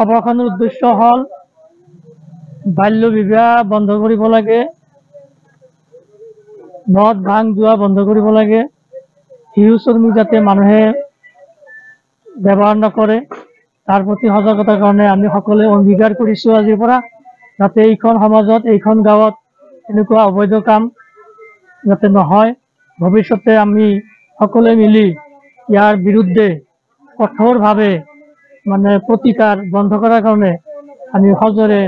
খবৰখনৰ উদ্দেশ্য হ'ল বাল্য বিবাহ বন্ধ কৰিব লাগে, মদ ভাং জুৱা বন্ধ কৰিব লাগে, শিশু শ্ৰমিক যাতে মানুহে ব্যৱহাৰ নকৰে তাৰ প্ৰতি সজাগতাৰ কাৰণে আমি সকলোৱে অংগীকাৰ কৰিছোঁ আজিৰ পৰা, যাতে এইখন সমাজত এইখন গাঁৱত এনেকুৱা অবৈধ কাম যাতে নহয়। ভৱিষ্যতে আমি সকলোৱে মিলি ইয়াৰ বিৰুদ্ধে কঠোৰভাৱে মানে প্ৰতিকাৰ বন্ধ কৰাৰ কাৰণে আমি সজোৰে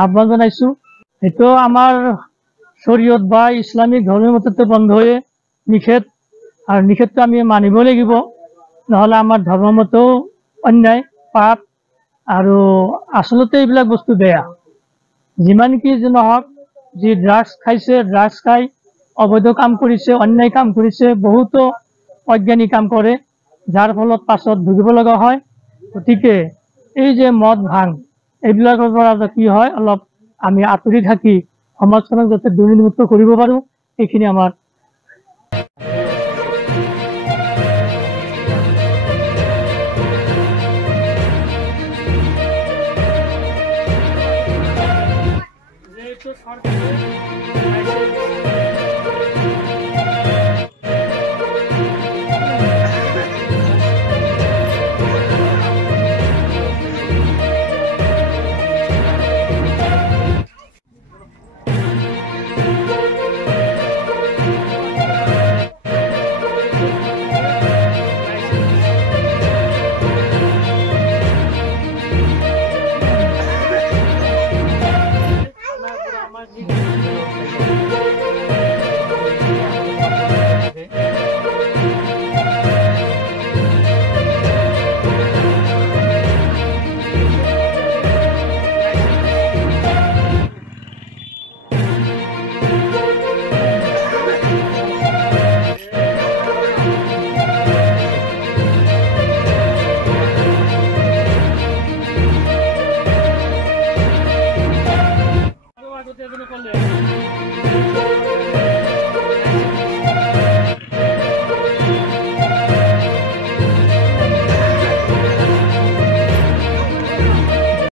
আহ্বান জনাইছোঁ। এইটো আমাৰ শৰীয়ত বা ইছলামিক ধৰ্মৰ মতে বন্ধয়ে নিষেধ, আৰু নিষেধটো আমি মানিব লাগিব, নহ'লে আমাৰ ধৰ্মৰ মতেও অন্যায় পাপ, আৰু আচলতে এইবিলাক বস্তু বেয়া। যিমান কি নহওক, যি ড্ৰাগছ খাইছে, ড্ৰাগছ খাই অবৈধ কাম কৰিছে, অন্যায় কাম কৰিছে, বহুতো অজ্ঞানী কাম কৰে, যাৰ ফলত পাছত ভুগিব লগা হয়। গতিকে এই যে মদ ভাং এইবিলাকৰ পৰা কি হয়, অলপ আমি আঁতৰি থাকি সমাজখনক যাতে দুৰ্নীতিমুক্ত কৰিব পাৰোঁ, এইখিনি আমাৰ